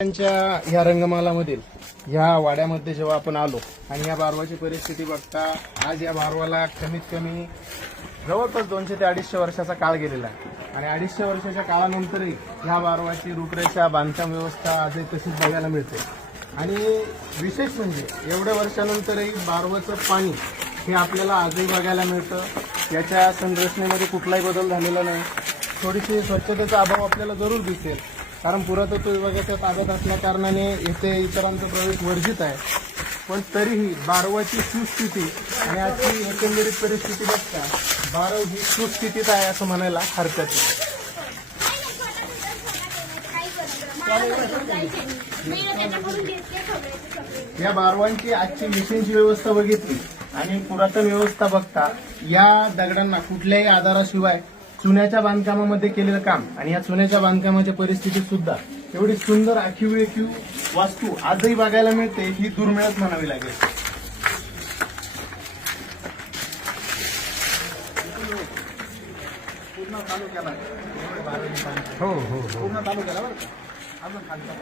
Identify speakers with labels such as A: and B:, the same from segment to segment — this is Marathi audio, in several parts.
A: त्यांच्या ह्या रंगमालामधील ह्या वाड्यामध्ये जेव्हा आपण आलो आणि या बारवाची परिस्थिती बघता आज या बारवाला कमीत कमी जवळपास दोनशे ते अडीचशे वर्षाचा काळ गेलेला आहे. आणि अडीचशे वर्षाच्या काळानंतरही ह्या बारवाची रूपरेषा बांधकाम व्यवस्था आजही तशीच बघायला मिळते. आणि विशेष म्हणजे एवढ्या वर्षानंतरही बारवाचं पाणी हे आपल्याला आजही बघायला मिळतं. याच्या संरचनेमध्ये कुठलाही बदल झालेला नाही. थोडीशी स्वच्छतेचा अभाव आपल्याला जरूर दिसेल. कारण पुरातत्व विभागाच्या ताब्यात असल्या कारणाने येथे इतरांचा प्रवेश वर्जित आहे. पण तरीही बारवाची सुस्थिती आणि आजची एकंदरीत परिस्थिती बघता बारव ही सुस्थितीत आहे असं म्हणायला हरकत नाही. या बारवांची आजची मिशनची व्यवस्था बघितली आणि पुरातन व्यवस्था बघता या दगडांना कुठल्याही आधाराशिवाय चुन्याच्या बांधकामामध्ये केलेलं काम आणि या चुन्याच्या बांधकामाच्या परिस्थितीत सुद्धा एवढी सुंदर आखीव रेखीव वास्तू आजही बघायला मिळते ही दुर्मिळच म्हणावी लागेल. पूर्ण तालुक्याला हो हो. पूर्ण तालुक्याला बरं का? अजून खालचा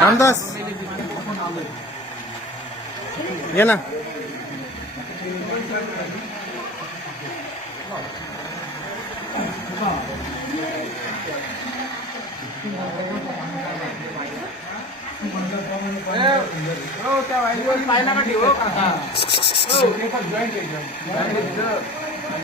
A: रामदास ये ना पाहिला का ठेव